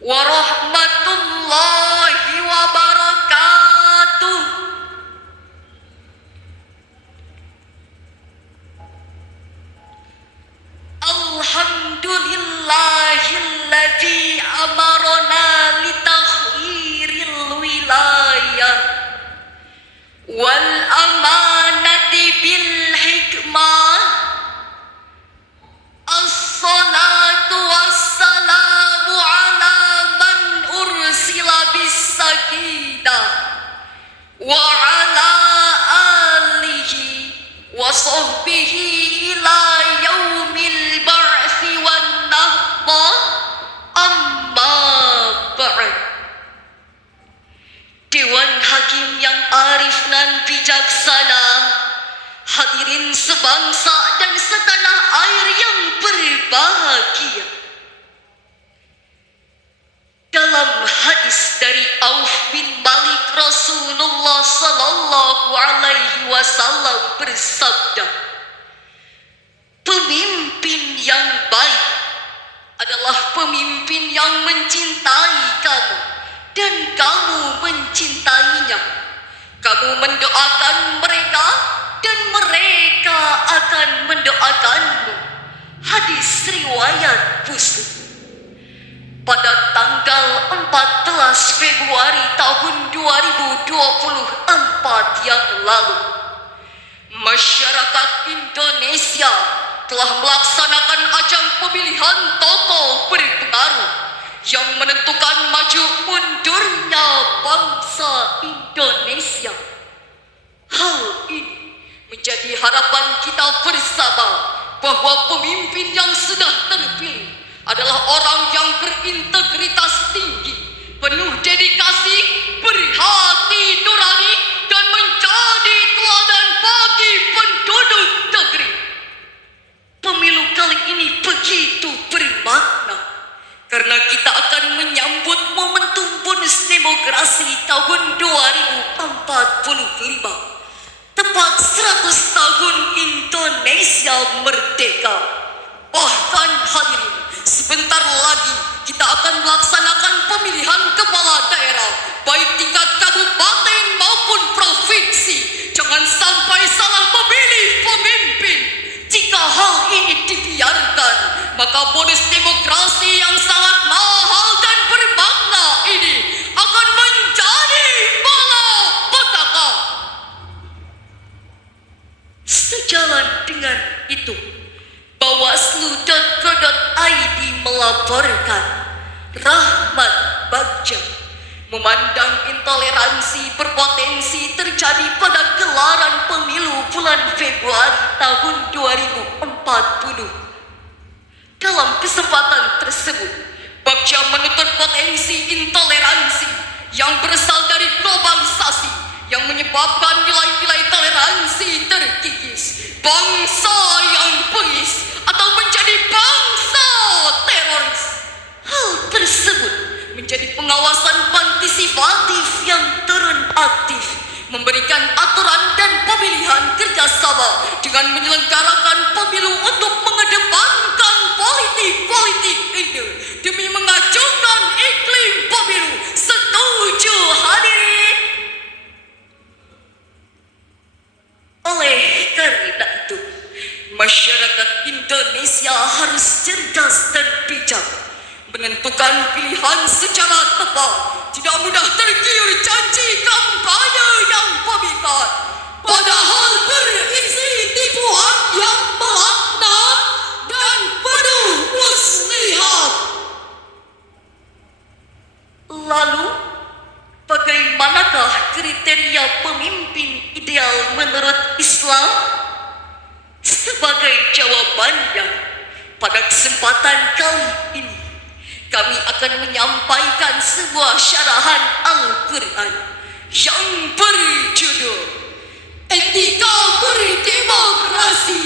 warahmatullahi wabarakatuh. Alhamdulillahilladzi amarona litakhiril wilayah wal amanati bil hikmah. As-salatu wassalamu ala man ursila bis sakinah wa ala alihi wa sahbihi ila yaumil ba'thi wan nahdah, amma ba'd. Dewan Hakim yang arif dan bijaksana, hadirin sebangsa dan setanah air yang berbahagia. Dalam hadis dari Auf bin Malik, Rasulullah sallallahu alaihi wasallam bersabda, pemimpin yang baik adalah pemimpin yang mencintai kamu dan kamu mencintainya. Kamu mendoakan mereka dan mereka akan mendoakanmu. Hadis riwayat Muslim. Pada tanggal 14 Februari tahun 2024 yang lalu, masyarakat Indonesia telah melaksanakan ajang pemilihan tokoh berpengaruh yang menentukan maju mundurnya bangsa Indonesia. Hal ini menjadi harapan kita bersama bahwa pemimpin yang sudah terpilih adalah orang yang berintegritas tinggi, penuh dedikasi, berhati nurani, dan menjadi teladan bagi penduduk negeri. Pemilu kali ini begitu bermakna karena kita akan menyambut momentum bonus demokrasi tahun 2045. Tepat 100 tahun Indonesia merdeka. Bahkan hadirin, sebentar lagi kita akan melaksanakan pemilihan kepala daerah, baik tingkat kabupaten maupun provinsi. Jangan sampai salah memilih pemimpin. Jika hal ini dibiarkan, maka bonus demokrasi yang sangat mahal dan bermakna ini akan menjadi malapetaka. Sejalan dengan itu, Bawaslu.co.id melaporkan Rahmat Bagja memandang intoleransi berpotensi terjadi pada gelaran pemilu bulan Februari tahun 2040. Dalam kesempatan tersebut, Bagja menutur potensi intoleransi yang berasal dari globalisasi yang menyebabkan nilai-nilai toleransi terkikis, bangsa yang bengis atau menjadi bangsa teroris. Hal tersebut menjadi pengawasan partisipatif yang turun aktif, memberikan aturan dan pemilihan kerjasama dengan menyelenggarakan pemilu untuk mengedepankan politik-politik ini demi mengajukan iklim pemilu. Setuju hadirin? Oleh karena itu, masyarakat Indonesia harus cerdas dan bijak, menentukan pilihan secara tepat, tidak mudah tergiur janji kampanye yang pemikat, padahal berisi tipuan yang melaknat dan penuh muslihat. Lalu, bagaimanakah kriteria pemimpin ideal menurut Islam? Sebagai jawabannya, pada kesempatan kali ini kami akan menyampaikan sebuah syarahan Al-Quran yang berjudul Etika Berdemokrasi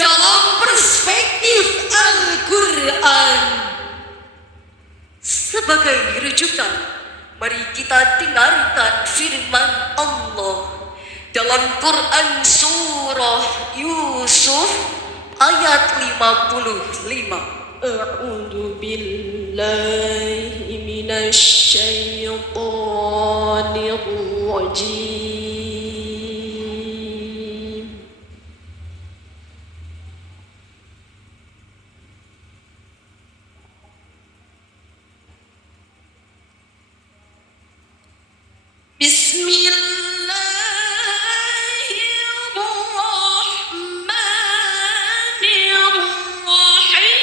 dalam Perspektif Al-Quran. Sebagai rujukan, mari kita dengarkan firman Allah dalam Quran surah Yusuf ayat 55. A'udzu billahi من الشيطان الرجيم بسم الله الرحمن الرحيم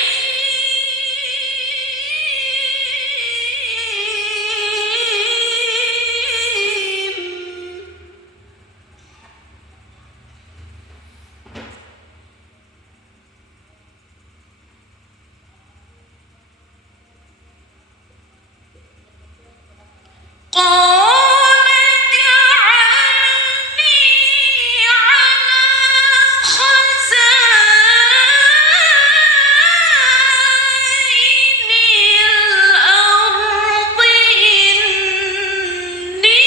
قال اجعلني على خزائن الأرض إني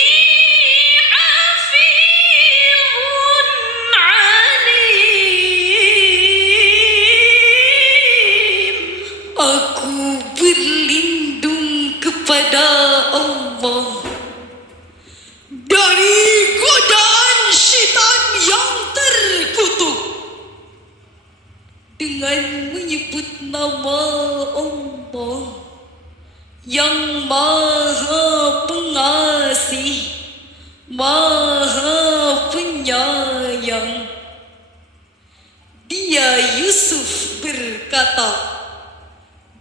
حفيظ عليم. Aku berlindung kepada Allah dari godaan syaitan yang terkutuk dengan menyebut nama Allah yang Maha Pengasih, Maha Penyayang. Dia Yusuf berkata,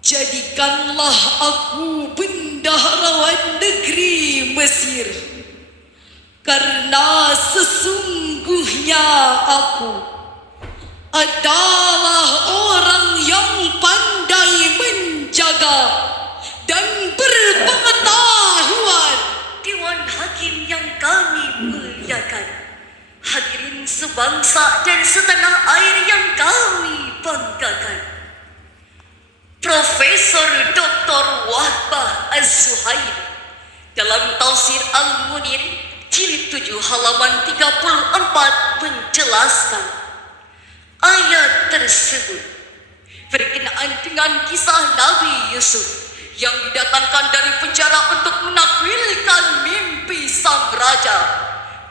jadikanlah aku bendaharawan negeri Mesir, karena sesungguhnya aku adalah orang yang pandai menjaga dan berpengetahuan. Dewan Hakim yang kami muliakan, hadirin sebangsa dan setanah air yang kami banggakan, Profesor Dr. Wahbah Az-Zuhair dalam Tafsir Al-Munir jilid 7 halaman 34 menjelaskan ayat tersebut berkenaan dengan kisah Nabi Yusuf yang didatangkan dari penjara untuk menakwilkan mimpi sang raja.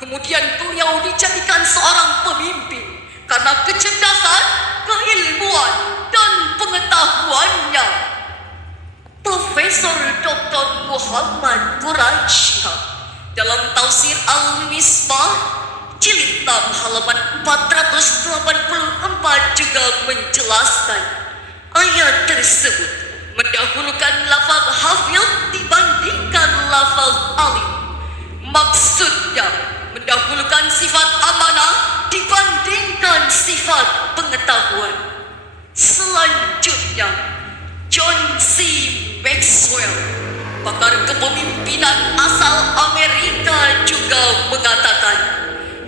Kemudian beliau dijadikan seorang pemimpin karena kecerdasan, keilmuan, dan pengetahuannya. Profesor Dr. Muhammad Quraisyah dalam Tafsir Al-Misbah jilid 6 halaman 484 juga menjelaskan ayat tersebut mendahulukan lafaz hafidh dibandingkan lafaz alim. Maksudnya mendahulukan sifat amanah dibandingkan sifat pengetahuan. Selanjutnya, John C. Maxwell, pakar kepemimpinan asal Amerika, juga mengatakan,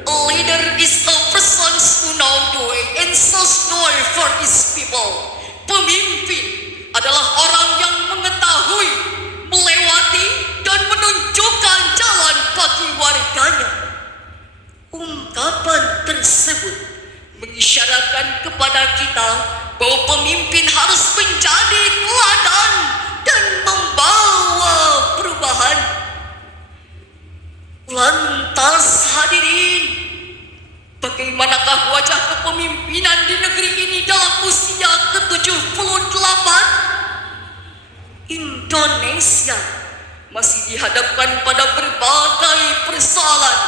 a leader is a person who knows the way and shows the way for his people. Pemimpin adalah orang yang mengetahui, melewati, dan menunjukkan jalan bagi warganya. Ungkapan tersebut mengisyaratkan kepada kita bahwa pemimpin harus menjadi teladan dan membawa perubahan. Lantas hadirin, bagaimanakah wajah kepemimpinan di negeri ini dalam usia ke-78? Indonesia masih dihadapkan pada berbagai persoalan,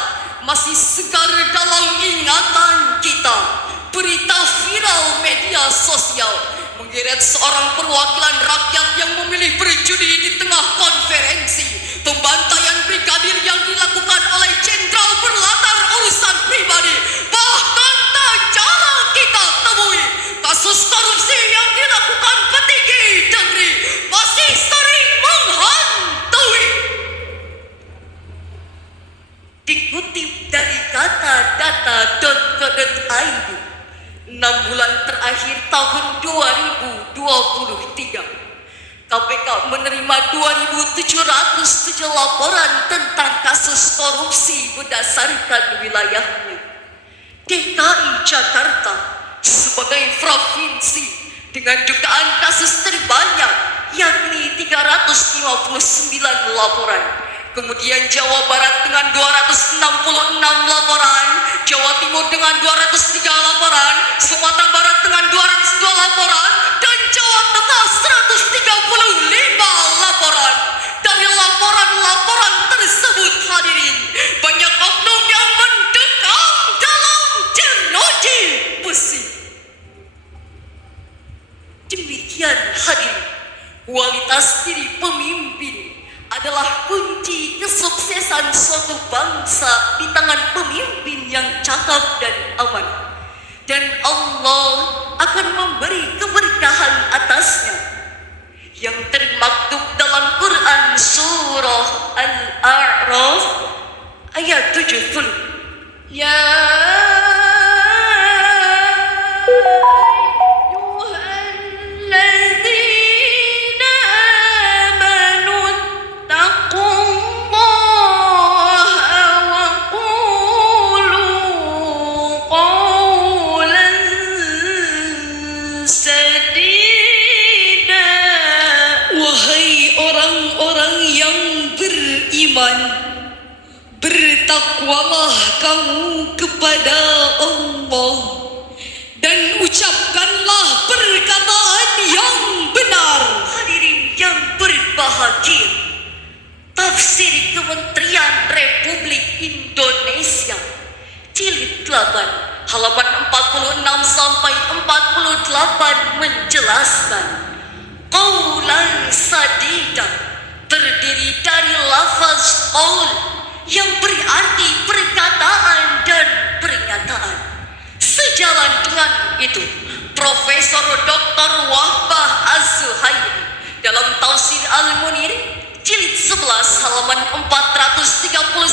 masih segar dalam ingatan kita. Berita viral media sosial menggeret seorang perwakilan rakyat yang memilih berjudi di tengah konferensi. Pembantaian brigadir yang dilakukan oleh jenderal berlatar urusan pribadi. Bahkan tak jarang kita temui kasus korupsi yang dilakukan petinggi negeri masih sering menghantui. Dikutip dari data.co.id, 6 bulan terakhir tahun 2023, KPK menerima 2.707 laporan tentang kasus korupsi berdasarkan wilayahnya. DKI Jakarta sebagai provinsi dengan dugaan kasus terbanyak yakni 359 laporan. Kemudian Jawa Barat dengan 266 laporan, Jawa Timur dengan 203 laporan, Sumatera Barat dengan 202 laporan, dan Jawa Tengah 135 laporan. Dari laporan-laporan tersebut hadirin, banyak oknum yang mendekam dalam jeruji besi. Demikian hadirin, kualitas diri pemimpin adalah kunci kesuksesan suatu bangsa di tangan pemimpin yang cakap dan amanah. Dan Allah akan memberi keberkahan atasnya. Yang termaktub dalam Quran surah Al-A'raf ayat 70. Ya bertakwalah kamu kepada Allah dan ucapkanlah perkataan yang benar. Hadirin yang berbahagia, tafsir Kementerian Republik Indonesia jilid 8 halaman 46 sampai 48 menjelaskan qaulan sadida terdiri dari lafaz qaul yang berarti perkataan dan pernyataan. Sejalan dengan itu, Profesor Dr. Wahbah Az-Zuhairi dalam Tafsir Al-Munir jilid 11 halaman 439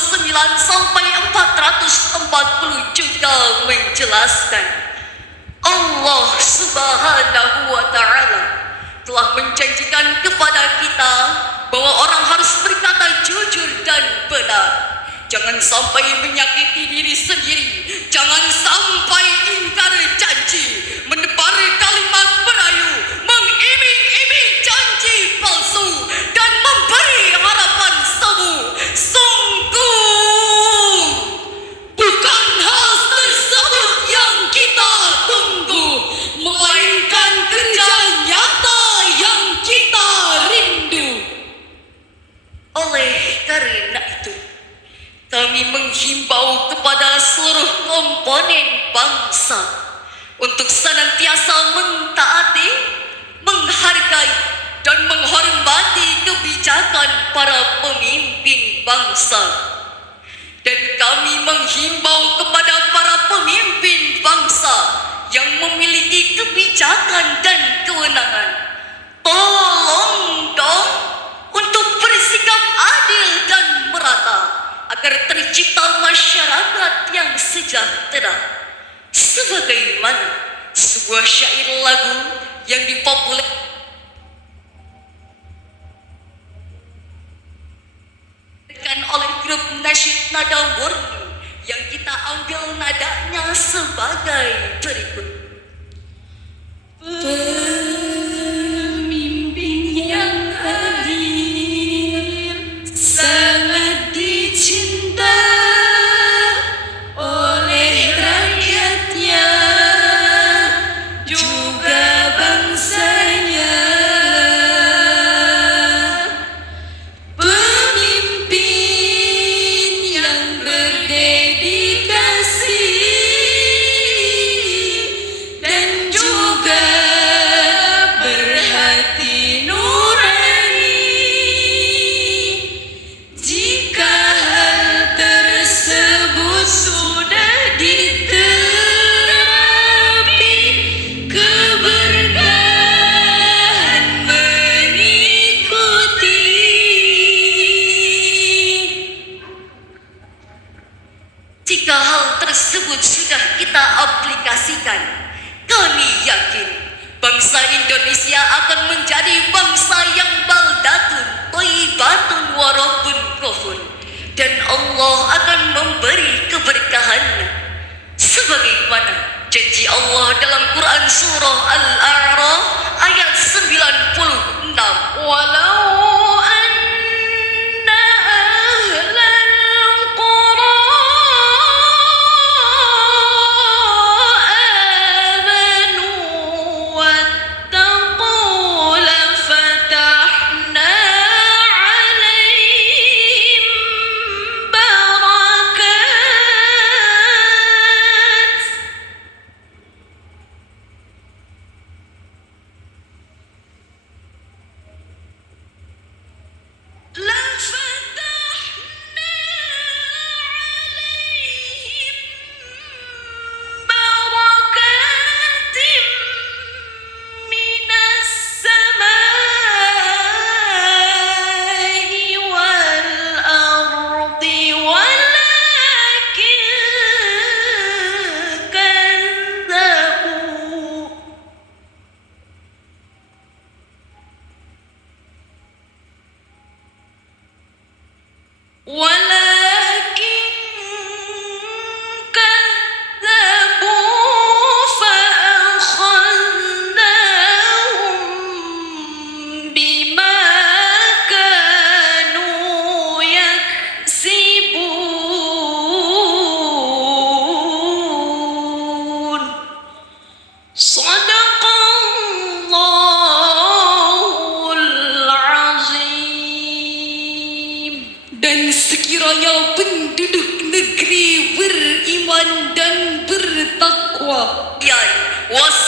sampai 440 juga menjelaskan Allah Subhanahu wa Ta'ala telah menjanjikan kepada kita bahwa orang harus berkata jujur dan benar. Jangan sampai menyakiti diri sendiri, jangan sampai ingkar janji, menebar kalimat merayu, mengiming-iming janji palsu, dan memberi harapan semu. Sungguh bukan hal tersebut yang kita tunggu, melainkan kerja nyata yang kita rindu. Oleh karena itu, kami menghimbau kepada seluruh komponen bangsa untuk senantiasa mentaati, menghargai, dan menghormati kebijakan para pemimpin bangsa. Dan kami menghimbau kepada para pemimpin bangsa yang memiliki kebijakan dan kewenangan, tolong dong untuk bersikap adil dan merata agar tercipta masyarakat yang sejahtera. Sebagaimana sebuah syair lagu yang dipopulerkan oleh grup nasyid Nada Murni yang kita ambil nadanya sebagai berikut. Pemimpin yang adil sangat dicinta oleh rakyatnya juga bangsanya. Pemimpin yang berdedikasi dan juga berhati nurani. Jika hal tersebut sudah diterapi, keberkahan mengikuti. Jika hal tersebut sudah kita aplikasikan, kami yakin bangsa Indonesia akan menjadi bangsa yang baldatun, thayyibatun, wa rabbun ghafur, dan Allah akan memberi keberkahannya sebagaimana janji Allah dalam Quran surah Al-A'raf ayat 96. Wassalamualaikum